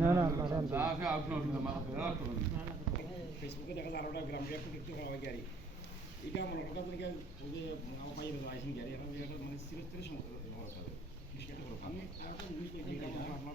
না না কারণ ফেসবুকে দেখা যায় আরোটা গ্রাম বিরাট দেখতে করা হয় গ্যারি এটা মনে কথা বলে গিয়ে ওই যে আমার পাইয়ে আইসিন গ্যারি এখন এটা মানে সিরিয়াস সিরিয়াস সমস্যা হওয়ার কথা আমি এখন মিশ করে আপনার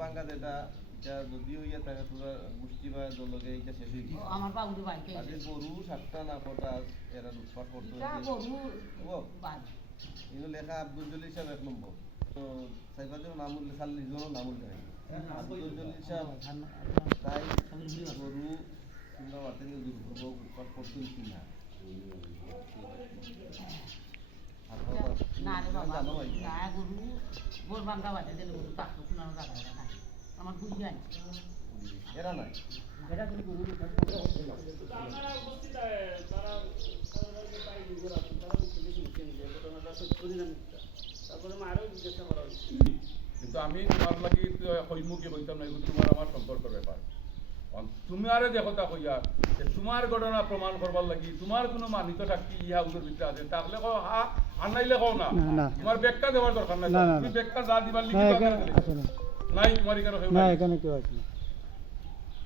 বাঙ্গা যেটা যা যদি হইয়া থাকে তোরা গোষ্ঠী বা দলকে এইটা শেষ হয়ে গেছে আমার বাবুর বাড়িতে আজকে গরু সাতটা না কটা এরা লুটপাট করতে গরু এগুলো লেখা আব্দুল জলিল সাহেব এক নম্বর। তো সাইফাজের নাম উল্লেখ চাল্লিশ জনের নাম আব্দুল জলিল সাহেব তাই গরু কিংবা মাঠে নিয়ে করতে কিনা না। রে বাবা জানো ভাই না গরু বোর ভাঙ্গা বাজে দিলে গরু তাক শুনানো রাখা না আমার কিন্তু আমি তোমার লাগি সন্মুখী কইতাম না এগুলো তোমার আমার সম্পর্কের ব্যাপার তুমি আরে দেখো তা কইয়া যে তোমার ঘটনা প্রমাণ করবার লাগি তোমার কোনো মানিত শক্তি ইহা উদর ভিতরে আছে তাহলে কও হা আর নাইলে কও না। তোমার ব্যাখ্যা দেওয়ার দরকার নাই তুমি। ব্যাখ্যা যা দিবার লিখি এখানে নাই তোমার এখানে কেউ না নাই। এখানে কেউ আছে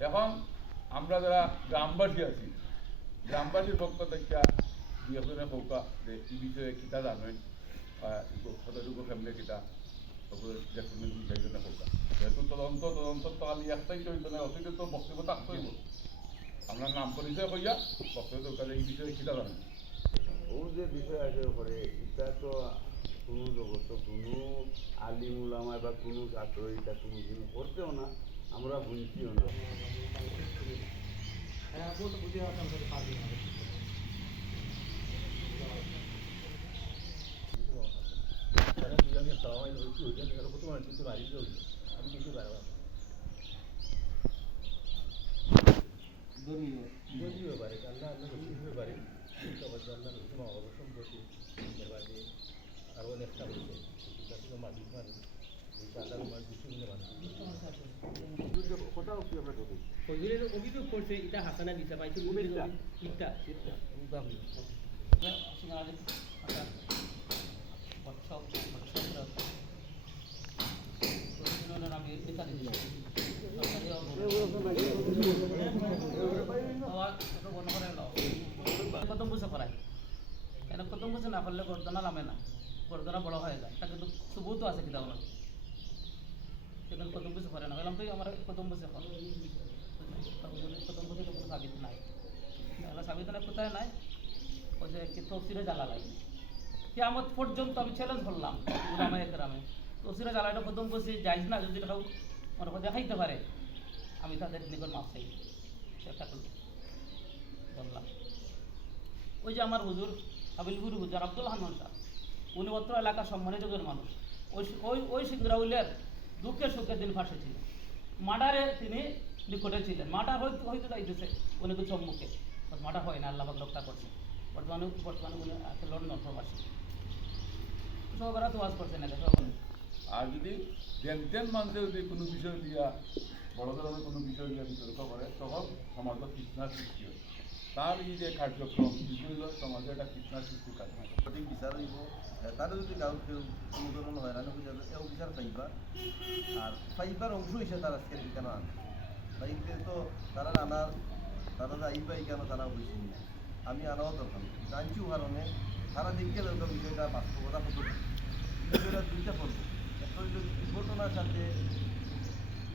এখন আমরা যারা গ্রামবাসী আছি গ্রামবাসীর পক্ষ থেকে বিয়েজনে কৌকা যে এই বিষয়ে কিতা জানেন কতটুকু ফ্যামিলি কিতা তারপরে যে কোনো চারজনে কৌকা যেহেতু তদন্ত তদন্ত তো আমি একটাই চলিত না অতীতে তো বক্তব্য থাকতেই আমরা নাম পরিচয় কইয়া বক্তব্য দরকার এই বিষয়ে কিতা জানেন। ও যে বিষয় আছে ওপরে এটা তো কোনো জগত কোনো আলিম উলামায় বা কোনো ছাত্র এটা কোনো কিছু করতেও না আমরা বুঝছিও না। অভিযোগ করছে এটা হাসানা দিতে পাইছে ইটা কদম পুজো করায় কেন কদম পুজো না করলে গর্দনা নামে না। গর্দনা বড় হয়ে যায়। তা কিন্তু সুবুত আছে কিতাব না সেখানে কদম পুজো করে না। বললাম, তুই আমার কদম পুজো কর কদম কোনো সাবিত নাই সাবিত নাই? কোথায় নাই যে কি তফসিরে জ্বালা লাগে পর্যন্ত আমি চ্যালেঞ্জ করলাম গ্রামে গ্রামে তফসিরে জ্বালাটা কদম পুজো যাইজ না, যদি কেউ মনে করে দেখাইতে পারে, আমি তাদের নিকট মাপ চাই। চেষ্টা করব বললাম। ওই যে আমার হুজুর হাবিলপুর হুজুর আব্দুল হান্নান শাহ উনি অত্র এলাকার সম্মানিত মানুষ। ওই ওই ওই সিংরাউলের দুঃখের সুখে দিন ফাঁসে ছিলেন মার্ডারে তিনি নিকটে ছিলেন। হইতে হইতে যাইতেছে উনি কিছু সম্মুখে। মার্ডার হয় না, আল্লাহ রক্ষা করছে। বর্তমানে বর্তমানে উনি আছে লন্ডন প্রবাসী সব তো ওয়াজ করছে না আর যদি দেন মানুষের যদি কোনো বিষয় দিয়া, বড় ধরনের কোনো বিষয় দিয়া বিতর্ক করে, তখন সমাজত কৃষ্ণার সৃষ্টি হয়। তার এই যে কার্যক্রম বিষয় হলো সমাজে একটা কৃষ্ণার সৃষ্টি কাজ সঠিক বিচার দিব তারা যদি কেউ কোনো ধরনের হয়রানি হয়ে যাবে বিচার পাইবা। আর পাইবার অংশ হিসেবে তারা আজকে কেন আনে তো তারা আনার তারা যাইবা কেন তারা বুঝছি আমি আনাও দরকার জানছিও কারণে তারা দেখতে দরকার বিষয়টা বাস্তবতা কত বিষয়টা দুইটা পড়বে। একটা ঘটনার সাথে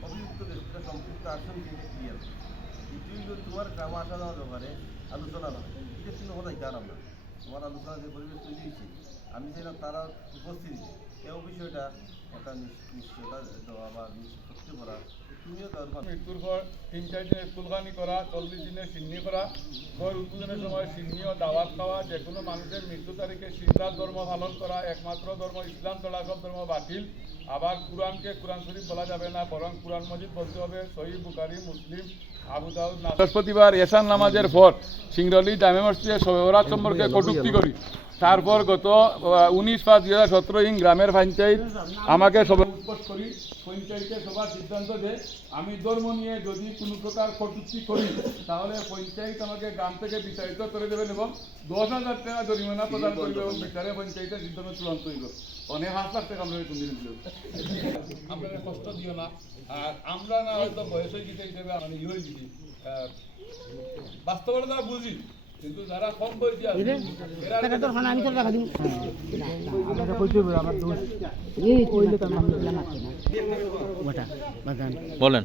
অভিযুক্ত ব্যক্তিরা সম্পৃক্ত আসন কিনে ক্লিয়ার দ্বিতীয় তোমার গ্রামে আসা যাওয়ার ব্যাপারে আলোচনা না এটা ছিল কথা জান আমরা তোমার আলোচনা যে পরিবেশ তৈরি হয়েছে, আমি চাইলাম তারা উপস্থিতি এই বিষয়টা একটা নিশ- নিশ্চয়তা দেওয়া বা করা মৃত্যুর পর তিন চার দিনের কুলবানি করা চল্লিশ দিনের সিন্নি করা ঘর উদ্বোধনের সময় সিন্নি ও দাওয়াত খাওয়া যে কোনো মানুষের মৃত্যু তারিখে সিদ্ধার ধর্ম পালন করা একমাত্র ধর্ম ইসলাম ছাড়া সব ধর্ম বাতিল। আবার কোরআনকে কোরআন শরীফ বলা যাবে না বরং কোরআন মজিদ বলতে হবে সহি বুকারি মুসলিম আবু দাউদ বৃহস্পতিবার এশান নামাজের পর সিংরলি জামে মসজিদে শবে সম্পর্কে কটূক্তি করি। তারপর গত উনিশ পাঁচ দুই হাজার সতেরো ইং গ্রামের পঞ্চায়েত, আমাকে সবাই করি পঞ্চায়েতে সবার সিদ্ধান্ত যে আমি ধর্ম নিয়ে যদি কোনো প্রকার কটূক্তি করি, তাহলে পঞ্চায়েত আমাকে গ্রাম থেকে বিতাড়িত করে দেবেন এবং দশ হাজার টাকা জরিমানা প্রদান করবে এবং বিচারে পঞ্চায়েতের সিদ্ধান্ত চূড়ান্ত হইল অনেক লাখ টাকা আমরা কষ্ট দিও না। আর আমরা না হয়তো বয়স হয়ে গেছে হিসেবে মানে ইয়ে বাস্তবতা বুঝি। কিন্তু যারা কম বয়সী আছে এরা বলেন